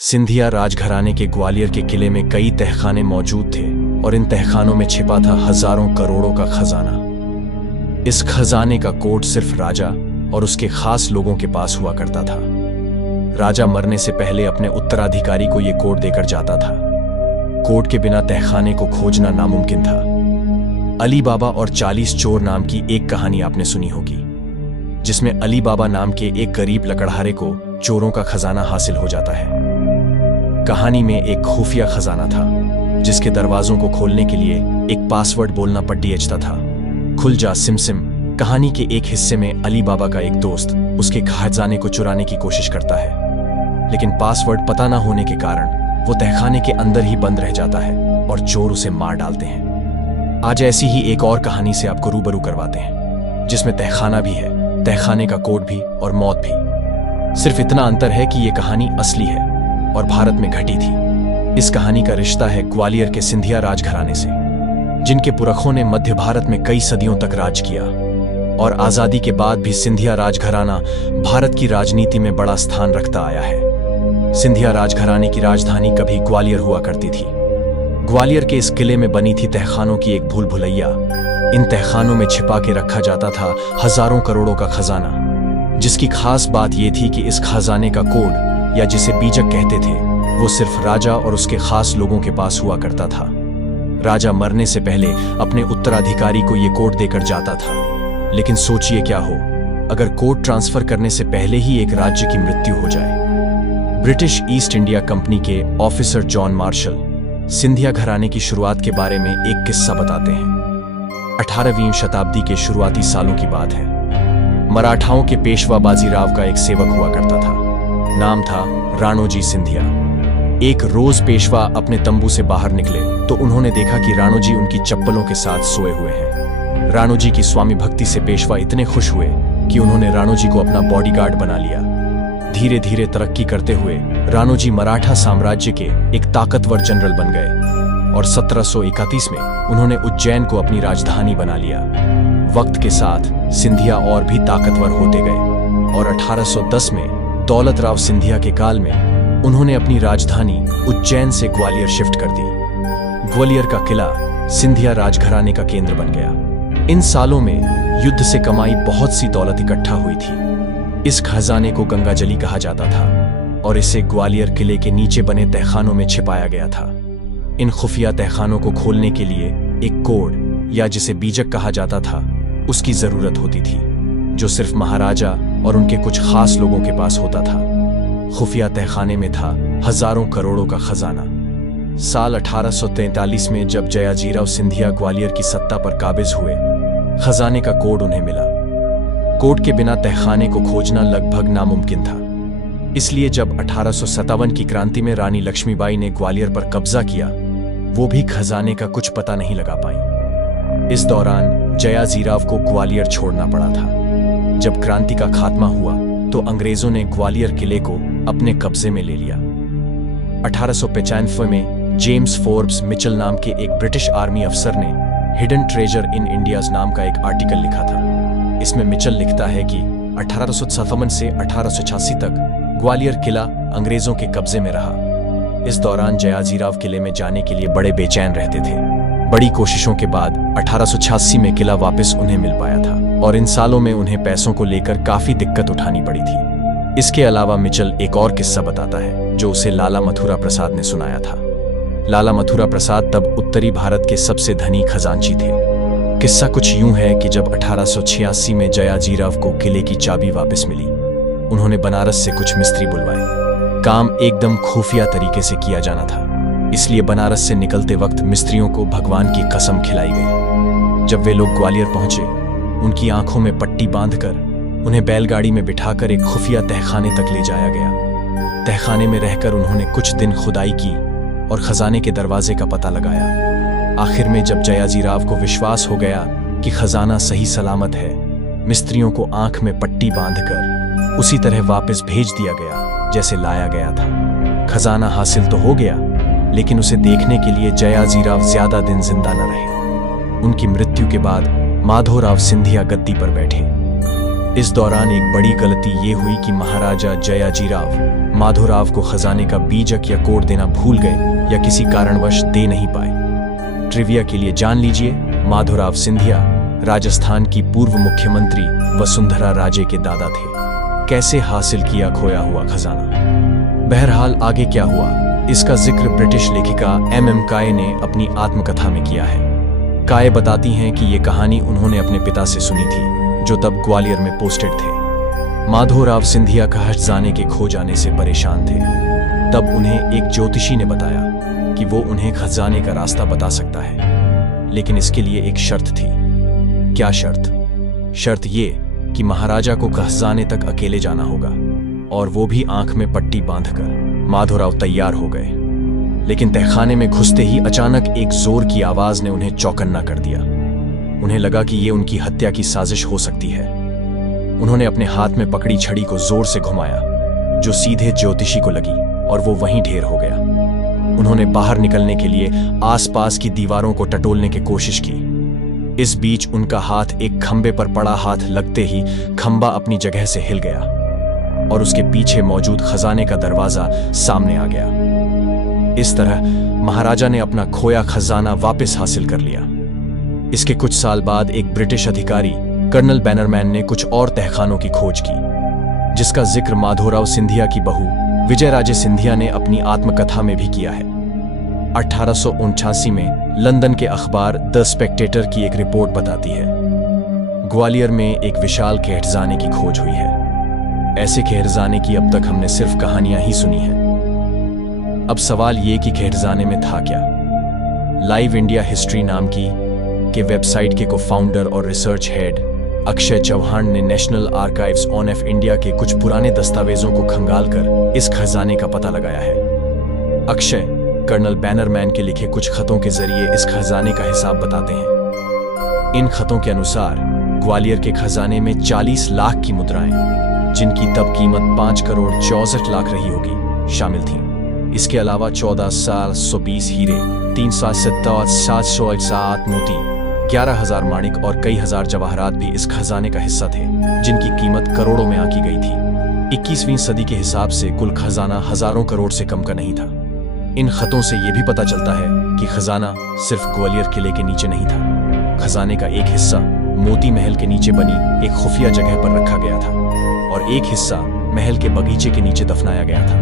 सिंधिया राजघराने के ग्वालियर के किले में कई तहखाने मौजूद थे और इन तहखानों में छिपा था हजारों करोड़ों का खजाना। इस खजाने का कोड सिर्फ राजा और उसके खास लोगों के पास हुआ करता था। राजा मरने से पहले अपने उत्तराधिकारी को यह कोड देकर जाता था। कोड के बिना तहखाने को खोजना नामुमकिन था। अली बाबा और 40 चोर नाम की एक कहानी आपने सुनी होगी, जिसमें अली बाबा नाम के एक गरीब लकड़हारे को चोरों का खजाना हासिल हो जाता है। कहानी में एक खुफिया खजाना था, जिसके दरवाजों को खोलने के लिए एक पासवर्ड बोलना पड़ता था। खुल जा सिमसिम कहानी के एक हिस्से में अली बाबा का एक दोस्त उसके खजाने को चुराने की कोशिश करता है, लेकिन पासवर्ड पता न होने के कारण वो तहखाने के अंदर ही बंद रह जाता है और चोर उसे मार डालते हैं। आज ऐसी ही एक और कहानी से आपको रूबरू करवाते हैं, जिसमें तहखाना भी है, तहखाने का कोड भी और मौत भी। सिर्फ इतना अंतर है कि ये कहानी असली है और भारत में घटी थी। इस कहानी का रिश्ता है ग्वालियर के सिंधिया राजघराने से, जिनके पुरखों ने मध्य भारत में कई सदियों तक राज किया और आजादी के बाद भी सिंधिया राजघराना भारत की राजनीति में बड़ा स्थान रखता आया है। सिंधिया राजघराने की राजधानी कभी ग्वालियर हुआ करती थी। ग्वालियर के इस किले में बनी थी तहखानों की एक भूल भुलैया। इन तहखानों में छिपा के रखा जाता था हजारों करोड़ों का खजाना, जिसकी खास बात यह थी कि इस खजाने का कोड, या जिसे बीजक कहते थे, वो सिर्फ राजा और उसके खास लोगों के पास हुआ करता था। राजा मरने से पहले अपने उत्तराधिकारी को यह कोड देकर जाता था। लेकिन सोचिए क्या हो अगर कोड ट्रांसफर करने से पहले ही एक राज्य की मृत्यु हो जाए। ब्रिटिश ईस्ट इंडिया कंपनी के ऑफिसर जॉन मार्शल सिंधिया घराने की शुरुआत के बारे में एक किस्सा बताते हैं। 18वीं शताब्दी के शुरुआती सालों की बात है। मराठाओं के पेशवा बाजीराव का एक सेवक हुआ करता था। नाम था राणोजी सिंधिया। एक रोज पेशवा अपने तंबू से बाहर निकले तो उन्होंने देखा कि राणोजी उनकी चप्पलों के साथ सोए हुए हैं। राणोजी की स्वामी भक्ति से पेशवा इतने खुश हुए कि उन्होंने राणोजी को अपना बॉडीगार्ड बना लिया। धीरे धीरे तरक्की करते हुए राणोजी मराठा साम्राज्य के एक ताकतवर जनरल बन गए और 1731 में उन्होंने उज्जैन को अपनी राजधानी बना लिया। वक्त के साथ सिंधिया और भी ताकतवर होते गए और 1810 में दौलत राव सिंधिया के काल में उन्होंने अपनी राजधानी उज्जैन से ग्वालियर शिफ्ट कर दी। ग्वालियर का किला सिंधिया राजघराने का केंद्र बन गया। इन सालों में युद्ध से कमाई बहुत सी दौलत इकट्ठा हुई थी। इस खजाने को गंगाजली कहा जाता था और इसे ग्वालियर किले के नीचे बने तहखानों में छिपाया गया था। इन खुफिया तहखानों को खोलने के लिए एक कोड, या जिसे बीजक कहा जाता था, उसकी जरूरत होती थी, जो सिर्फ महाराजा और उनके कुछ खास लोगों के पास होता था। खुफिया तहखाने में था हजारों करोड़ों का खजाना। साल 1843 में जब जयाजीराव सिंधिया ग्वालियर की सत्ता पर काबिज हुए, खजाने का कोड उन्हें मिला। कोड के बिना तहखाने को खोजना लगभग नामुमकिन था। इसलिए जब 1857 की क्रांति में रानी लक्ष्मीबाई ने ग्वालियर पर कब्जा किया, वो भी खजाने का कुछ पता नहीं लगा पाई। इस दौरान जयाजीराव को ग्वालियर छोड़ना पड़ा था। जब क्रांति का खात्मा हुआ तो अंग्रेजों ने ग्वालियर किले को अपने कब्जे में ले लिया। 1895 में जेम्स फोर्ब्स मिचल नाम के एक ब्रिटिश आर्मी अफसर ने हिडन ट्रेजर इन इंडियाज नाम का एक आर्टिकल लिखा था। इसमें मिचल लिखता है कि 1857 से 1886 तक ग्वालियर किला अंग्रेजों के कब्जे में रहा। इस दौरान जयाजीराव किले में जाने के लिए बड़े बेचैन रहते थे। बड़ी कोशिशों के बाद 1886 में किला वापस उन्हें मिल पाया था और इन सालों में उन्हें पैसों को लेकर काफी दिक्कत उठानी पड़ी थी। इसके अलावा मिचल एक और किस्सा बताता है जो उसे लाला मथुरा प्रसाद ने सुनाया था। लाला मथुरा प्रसाद तब उत्तरी भारत के सबसे धनी खजांची थे। किस्सा कुछ यूं है कि जब 1886 में जयाजीराव को किले की चाबी वापस मिली, उन्होंने बनारस से कुछ मिस्त्री बुलवाए। काम एकदम खुफिया तरीके से किया जाना था, इसलिए बनारस से निकलते वक्त मिस्त्रियों को भगवान की कसम खिलाई गई। जब वे लोग ग्वालियर पहुंचे, उनकी आंखों में पट्टी बांधकर उन्हें बैलगाड़ी में बिठाकर एक खुफिया तहखाने तक ले जाया गया। तहखाने में रहकर उन्होंने कुछ दिन खुदाई की और खजाने के दरवाजे का पता लगाया। आखिर में जब जयाजीराव को विश्वास हो गया कि खजाना सही सलामत है, मिस्त्रियों को आंख में पट्टी बांधकर उसी तरह वापस भेज दिया गया जैसे लाया गया था। खजाना हासिल तो हो गया, लेकिन उसे देखने के लिए जयाजीराव ज्यादा दिन जिंदा न रहे। उनकी मृत्यु के बाद माधोराव सिंधिया गद्दी पर बैठे। इस दौरान एक बड़ी गलती ये हुई कि महाराजा जयाजीराव माधोराव को खजाने का बीजक या कोड देना भूल गए या किसी कारणवश दे नहीं पाए। ट्रिविया के लिए जान लीजिए, माधोराव सिंधिया राजस्थान की पूर्व मुख्यमंत्री वसुंधरा राजे के दादा थे। कैसे हासिल किया खोया हुआ खजाना? बहरहाल आगे क्या हुआ, इसका जिक्र ब्रिटिश लेखिका एम काय ने अपनी आत्मकथा में किया है। काय बताती हैं कि ये कहानी उन्होंने अपने पिता से सुनी थी, जो तब ग्वालियर में पोस्टेड थे। माधोराव सिंधिया खजाने के खो जाने से परेशान थे। तब उन्हें एक ज्योतिषी ने बताया कि वो उन्हें खजाने का रास्ता बता सकता है, लेकिन इसके लिए एक शर्त थी। क्या शर्त? शर्त ये कि महाराजा को खजाने तक अकेले जाना होगा, और वो भी आंख में पट्टी बांधकर। माधोराव तैयार हो गए, लेकिन तहखाने में घुसते ही अचानक एक जोर की आवाज ने उन्हें चौकन्ना कर दिया। उन्हें लगा कि ये उनकी हत्या की साजिश हो सकती है। उन्होंने अपने हाथ में पकड़ी छड़ी को जोर से घुमाया, जो सीधे ज्योतिषी को लगी और वो वहीं ढेर हो गया। उन्होंने बाहर निकलने के लिए आसपास की दीवारों को टटोलने की कोशिश की। इस बीच उनका हाथ एक खंबे पर पड़ा हाथ लगते ही खंबा अपनी जगह से हिल गया और उसके पीछे मौजूद खजाने का दरवाजा सामने आ गया। इस तरह महाराजा ने अपना खोया खजाना वापस हासिल कर लिया। इसके कुछ साल बाद एक ब्रिटिश अधिकारी कर्नल बैनरमैन ने कुछ और तहखानों की खोज की, जिसका जिक्र माधोराव सिंधिया की बहू विजयराजे सिंधिया ने अपनी आत्मकथा में भी किया है। 1889 में लंदन के अखबार द स्पेक्टेटर की एक रिपोर्ट बताती है, ग्वालियर में एक विशाल खजाने की खोज हुई है। ऐसे खजाने की अब तक हमने सिर्फ कहानियां ही सुनी हैं। अब सवाल ये कि खजाने में था क्या? लाइव इंडिया हिस्ट्री नाम के वेबसाइट के को फाउंडर और रिसर्च हेड अक्षय चौहान ने नेशनल आर्काइव्स ऑफ इंडिया के कुछ पुराने दस्तावेजों को खंगालकर इस खजाने का पता लगाया है। अक्षय कर्नल बैनरमैन के लिखे कुछ खतों के जरिए इस खजाने का हिसाब बताते हैं। इन खतों के अनुसार ग्वालियर के खजाने में 40 लाख की मुद्राएं, जिनकी तब कीमत 5 करोड़ 64 लाख रही होगी, शामिल थीं। इसके अलावा 14,720 हीरे, 3,707 मोती, 11,000 माणिक और कई हजार जवाहरात भी इस खजाने का हिस्सा थे, जिनकी कीमत करोड़ों में आंकी गई थी। 21वीं सदी के हिसाब से कुल खजाना हजारों करोड़ से कम का नहीं था। इन खतों से यह भी पता चलता है कि खजाना सिर्फ ग्वालियर किले के नीचे नहीं था। खजाने का एक हिस्सा मोती महल के नीचे बनी एक खुफिया जगह पर रखा गया था और एक हिस्सा महल के बगीचे के नीचे दफनाया गया था।